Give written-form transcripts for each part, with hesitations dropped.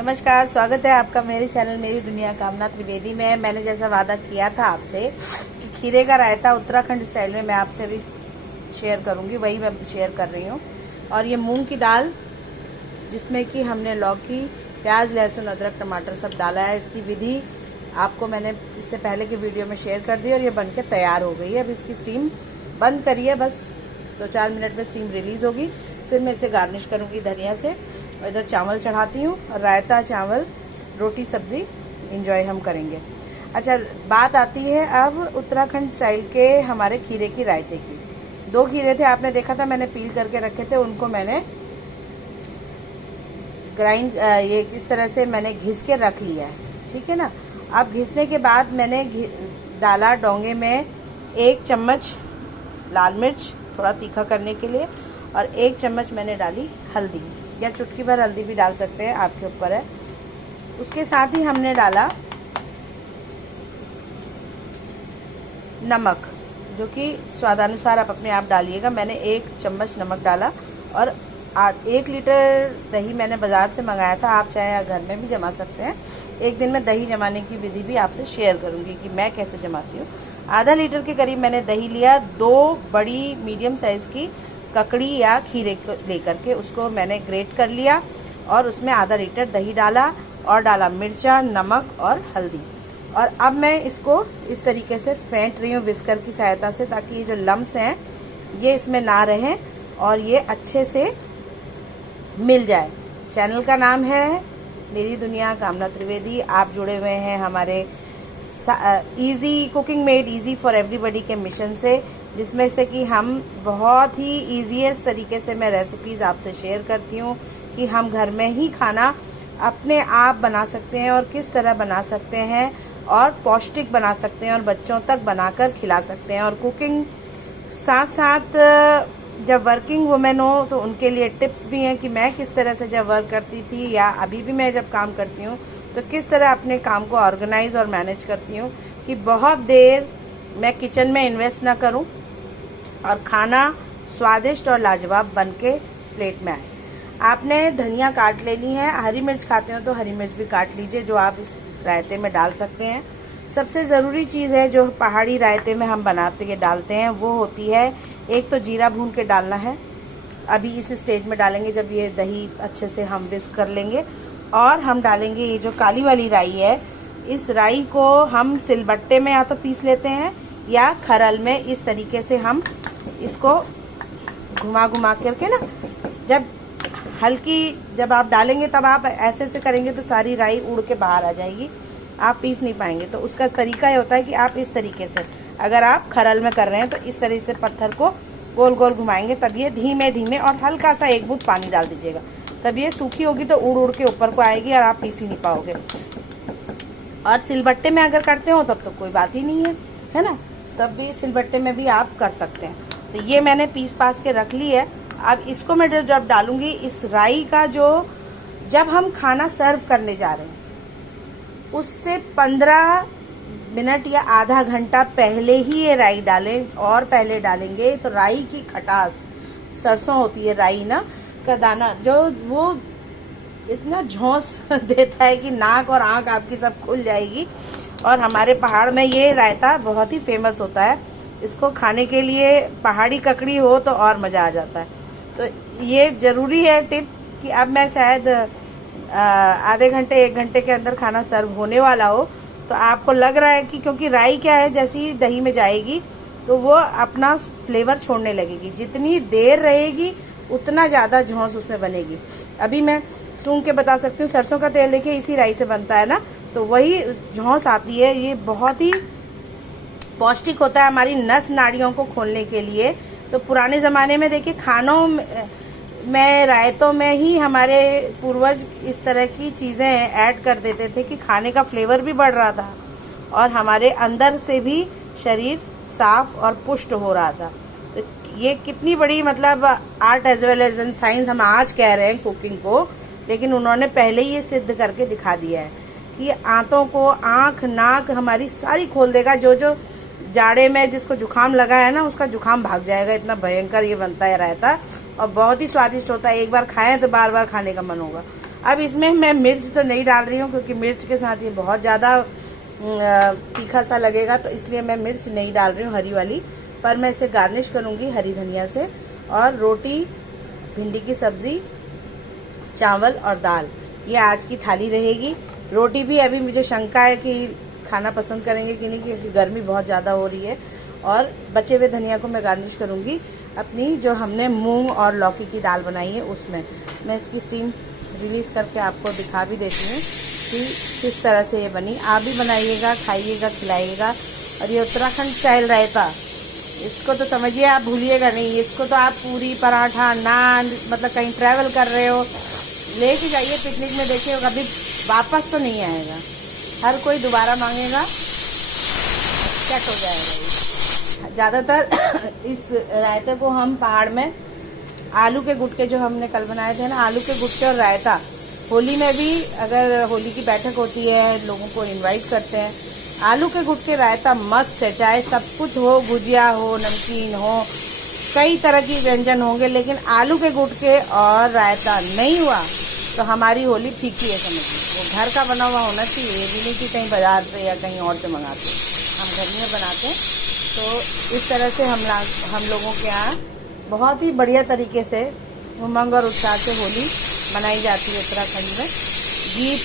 नमस्कार, स्वागत है आपका मेरे चैनल मेरी दुनिया कामना त्रिवेदी में। मैंने जैसा वादा किया था आपसे कि खीरे का रायता उत्तराखंड स्टाइल में मैं आपसे भी शेयर करूंगी, वही मैं शेयर कर रही हूँ। और ये मूंग की दाल जिसमें कि हमने लौकी, प्याज, लहसुन, अदरक, टमाटर सब डाला है। इसकी विधि आपको मैंने इससे पहले की वीडियो में शेयर कर दी और ये बनके तैयार हो गई है। अब इसकी स्टीम बंद करिए, बस 2-4 मिनट में स्टीम रिलीज होगी। फिर मैं इसे गार्निश करूँगी धनिया से। और इधर चावल चढ़ाती हूँ और रायता, चावल, रोटी, सब्जी एंजॉय हम करेंगे। अच्छा, बात आती है अब उत्तराखंड स्टाइल के हमारे खीरे की रायते की। 2 खीरे थे, आपने देखा था, मैंने पील करके रखे थे। उनको मैंने ग्राइंड ये इस तरह से मैंने घिस के रख लिया है, ठीक है ना। अब घिसने के बाद मैंने डाला डोंगे में 1 चम्मच लाल मिर्च, थोड़ा तीखा करने के लिए, और 1 चम्मच मैंने डाली हल्दी, या चुटकी भर हल्दी भी डाल सकते हैं, आपके ऊपर है। उसके साथ ही हमने डाला नमक, जो कि स्वादानुसार आप अपने आप डालिएगा। मैंने 1 चम्मच नमक डाला। और 1 लीटर दही मैंने बाजार से मंगाया था, आप चाहे घर में भी जमा सकते हैं। एक दिन में दही जमाने की विधि भी आपसे शेयर करूंगी कि मैं कैसे जमाती हूँ। आधा लीटर के करीब मैंने दही लिया। 2 बड़ी मीडियम साइज की ककड़ी या खीरे को लेकर के उसको मैंने ग्रेट कर लिया और उसमें आधा लीटर दही डाला और डाला मिर्चा, नमक और हल्दी। और अब मैं इसको इस तरीके से फेंट रही हूँ विस्कर की सहायता से, ताकि ये जो लम्स हैं ये इसमें ना रहें और ये अच्छे से मिल जाए। चैनल का नाम है मेरी दुनिया कामना त्रिवेदी। आप जुड़े हुए हैं हमारे easy cooking made easy for everybody के मिशन से, जिसमें से कि हम बहुत ही ईजीएस्ट तरीके से मैं रेसिपीज़ आपसे शेयर करती हूँ कि हम घर में ही खाना अपने आप बना सकते हैं और किस तरह बना सकते हैं और पौष्टिक बना सकते हैं और बच्चों तक बनाकर खिला सकते हैं। और कुकिंग साथ साथ जब वर्किंग वुमेन हो तो उनके लिए टिप्स भी हैं कि मैं किस तरह से जब वर्क करती थी या अभी भी मैं जब काम करती हूँ तो किस तरह अपने काम को ऑर्गेनाइज और मैनेज करती हूँ कि बहुत देर मैं किचन में इन्वेस्ट ना करूँ और खाना स्वादिष्ट और लाजवाब बन के प्लेट में आए। आपने धनिया काट लेनी है, हरी मिर्च खाते हो तो हरी मिर्च भी काट लीजिए, जो आप इस रायते में डाल सकते हैं। सबसे ज़रूरी चीज़ है जो पहाड़ी रायते में हम बनाते के डालते हैं, वो होती है एक तो जीरा भून के डालना है। अभी इस स्टेज में डालेंगे जब ये दही अच्छे से हम विस्क कर लेंगे। और हम डालेंगे ये जो काली वाली राई है, इस राई को हम सिलबट्टे में या तो पीस लेते हैं या खरल में इस तरीके से हम इसको घुमा घुमा करके ना, जब आप डालेंगे तब आप ऐसे से करेंगे तो सारी राई उड़ के बाहर आ जाएगी, आप पीस नहीं पाएंगे। तो उसका तरीका ये होता है कि आप इस तरीके से, अगर आप खरल में कर रहे हैं तो इस तरह से पत्थर को गोल गोल घुमाएंगे, तब ये धीमे धीमे, और हल्का सा 1 बूंद पानी डाल दीजिएगा, तब ये सूखी होगी तो उड़ उड़ के ऊपर को आएगी और आप पीस ही नहीं पाओगे। और सिलबट्टे में अगर करते हो तब तो कोई बात ही नहीं है ना, तब भी सिलबट्टे में भी आप कर सकते हैं। तो ये मैंने पीस पास के रख ली है। अब इसको मैं जब डालूंगी इस राई का, जो जब हम खाना सर्व करने जा रहे हैं उससे 15 मिनट या आधा घंटा पहले ही ये राई डालें। और पहले डालेंगे तो राई की खटास, सरसों होती है राई ना का दाना, जो वो इतना झोंस देता है कि नाक और आंख आपकी सब खुल जाएगी। और हमारे पहाड़ में ये रायता बहुत ही फेमस होता है, इसको खाने के लिए पहाड़ी ककड़ी हो तो और मज़ा आ जाता है। तो ये ज़रूरी है टिप कि अब मैं शायद आधे घंटे 1 घंटे के अंदर खाना सर्व होने वाला हो, तो आपको लग रहा है कि क्योंकि राई क्या है, जैसे ही दही में जाएगी तो वो अपना फ्लेवर छोड़ने लगेगी, जितनी देर रहेगी उतना ज़्यादा झोंस उसमें बनेगी। अभी मैं सूंघ के बता सकती हूँ, सरसों का तेल देखिए इसी राई से बनता है ना, तो वही झोंस आती है। ये बहुत ही पौष्टिक होता है हमारी नस नाड़ियों को खोलने के लिए। तो पुराने ज़माने में देखिए खानों में रायतों में ही हमारे पूर्वज इस तरह की चीज़ें ऐड कर देते थे कि खाने का फ्लेवर भी बढ़ रहा था और हमारे अंदर से भी शरीर साफ और पुष्ट हो रहा था। तो ये कितनी बड़ी मतलब art as well as in science हम आज कह रहे हैं कुकिंग को, लेकिन उन्होंने पहले ही ये सिद्ध करके दिखा दिया है कि आंतों को, आँख, नाक हमारी सारी खोल देगा। जो जाड़े में जिसको जुकाम लगा है ना, उसका जुकाम भाग जाएगा। इतना भयंकर ये बनता है रायता और बहुत ही स्वादिष्ट होता है। एक बार खाएं तो बार बार खाने का मन होगा। अब इसमें मैं मिर्च तो नहीं डाल रही हूँ, क्योंकि मिर्च के साथ ये बहुत ज़्यादा तीखा सा लगेगा, तो इसलिए मैं मिर्च नहीं डाल रही हूँ हरी वाली। पर मैं इसे गार्निश करूँगी हरी धनिया से। और रोटी, भिंडी की सब्ज़ी, चावल और दाल, ये आज की थाली रहेगी। रोटी भी अभी मुझे शंका है कि खाना पसंद करेंगे कि नहीं, क्योंकि गर्मी बहुत ज़्यादा हो रही है। और बचे हुए धनिया को मैं गार्निश करूँगी अपनी जो हमने मूंग और लौकी की दाल बनाई है उसमें। मैं इसकी स्टीम रिलीज़ करके आपको दिखा भी देती हूँ कि किस तरह से ये बनी। आप भी बनाइएगा, खाइएगा, खिलाइएगा। और ये उत्तराखंड स्टाइल रायता, इसको तो समझिए आप भूलिएगा नहीं। इसको तो आप पूरी, पराठा, नान, मतलब कहीं ट्रैवल कर रहे हो लेके जाइए पिकनिक में, देखिए कभी वापस तो नहीं आएगा, हर कोई दोबारा मांगेगा, सेट हो जाएगा। ज़्यादातर इस रायते को हम पहाड़ में आलू के गुटके, जो हमने कल बनाए थे ना, आलू के गुटके और रायता, होली में भी अगर होली की बैठक होती है, लोगों को इनवाइट करते हैं, आलू के गुटके रायता मस्ट है। चाहे सब कुछ हो, गुजिया हो, नमकीन हो, कई तरह की व्यंजन होंगे, लेकिन आलू के गुटके और रायता नहीं हुआ तो हमारी होली फीकी है, समझिए। वो घर का बना हुआ होना चाहिए, ये भी नहीं कि कहीं बाजार से या कहीं और से मंगाते, हम घर में बनाते हैं। तो इस तरह से हम लोगों के यहाँ बहुत ही बढ़िया तरीके से उमंग और उत्साह से होली मनाई जाती है उत्तराखंड में। गीत,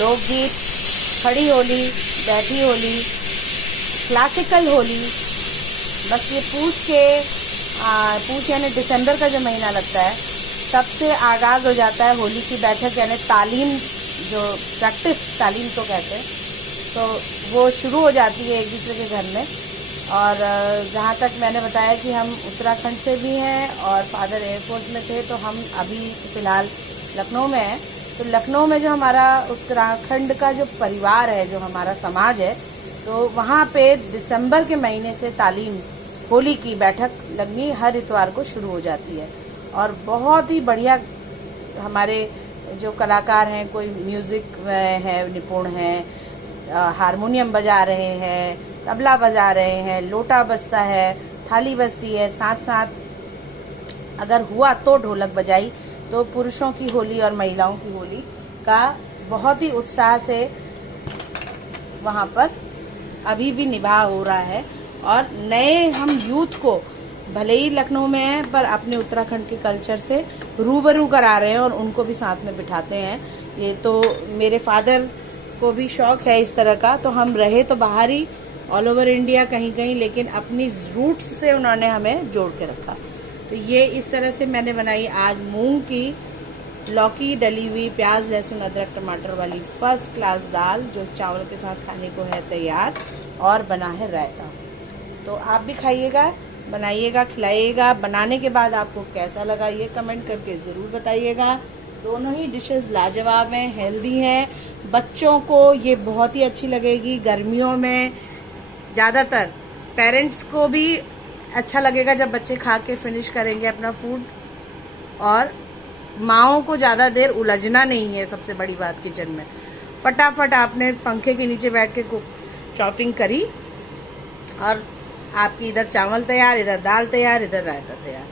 लोकगीत, खड़ी होली, बैठी होली, क्लासिकल होली, बस ये पूछ यानी दिसंबर का जो महीना लगता है, तब से आगाज़ हो जाता है होली की बैठक, यानी तालीम, जो प्रैक्टिस तालीम तो कहते हैं, तो वो शुरू हो जाती है एक दूसरे के घर में। और जहाँ तक मैंने बताया कि हम उत्तराखंड से भी हैं और फादर एयरफोर्स में थे, तो हम अभी फ़िलहाल लखनऊ में हैं। तो लखनऊ में जो हमारा उत्तराखंड का जो परिवार है, जो हमारा समाज है, तो वहाँ पे दिसंबर के महीने से तालीम, होली की बैठक लगनी हर इतवार को शुरू हो जाती है। और बहुत ही बढ़िया हमारे जो कलाकार हैं, कोई म्यूज़िक में है निपुण हैं, हारमोनियम बजा रहे हैं, तबला बजा रहे हैं, लोटा बजता है, थाली बजती है, साथ साथ अगर हुआ तो ढोलक बजाई। तो पुरुषों की होली और महिलाओं की होली का बहुत ही उत्साह से वहाँ पर अभी भी निभाव हो रहा है। और नए हम यूथ को भले ही लखनऊ में हैं, पर अपने उत्तराखंड के कल्चर से रूबरू करा रहे हैं और उनको भी साथ में बिठाते हैं। ये तो मेरे फादर को भी शौक़ है इस तरह का, तो हम रहे तो बाहर ही, ऑल ओवर इंडिया कहीं कहीं, लेकिन अपनी रूट्स से उन्होंने हमें जोड़ के रखा। तो ये इस तरह से मैंने बनाई आज मूंग की लौकी डली हुई, प्याज, लहसुन, अदरक, टमाटर वाली फर्स्ट क्लास दाल, जो चावल के साथ खाने को है तैयार। और बना है रायता। तो आप भी खाइएगा, बनाइएगा, खिलाइएगा। बनाने के बाद आपको कैसा लगा ये कमेंट करके ज़रूर बताइएगा। दोनों ही डिशेस लाजवाब हैं, हेल्दी हैं, बच्चों को ये बहुत ही अच्छी लगेगी। गर्मियों में ज़्यादातर पेरेंट्स को भी अच्छा लगेगा जब बच्चे खा के फिनिश करेंगे अपना फूड। और माँओं को ज़्यादा देर उलझना नहीं है, सबसे बड़ी बात किचन में। फटाफट आपने पंखे के नीचे बैठ के चॉपिंग करी और आपकी इधर चावल तैयार, इधर दाल तैयार, इधर रायता तैयार।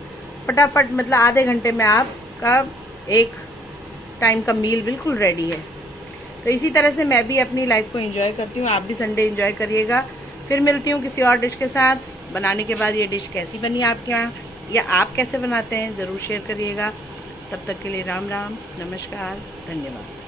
फटाफट, मतलब आधे घंटे में आपका एक टाइम का मील बिल्कुल रेडी है। तो इसी तरह से मैं भी अपनी लाइफ को एंजॉय करती हूँ। आप भी संडे एंजॉय करिएगा। फिर मिलती हूँ किसी और डिश के साथ। बनाने के बाद ये डिश कैसी बनी आपके यहाँ, या आप कैसे बनाते हैं, ज़रूर शेयर करिएगा। तब तक के लिए राम राम, नमस्कार, धन्यवाद।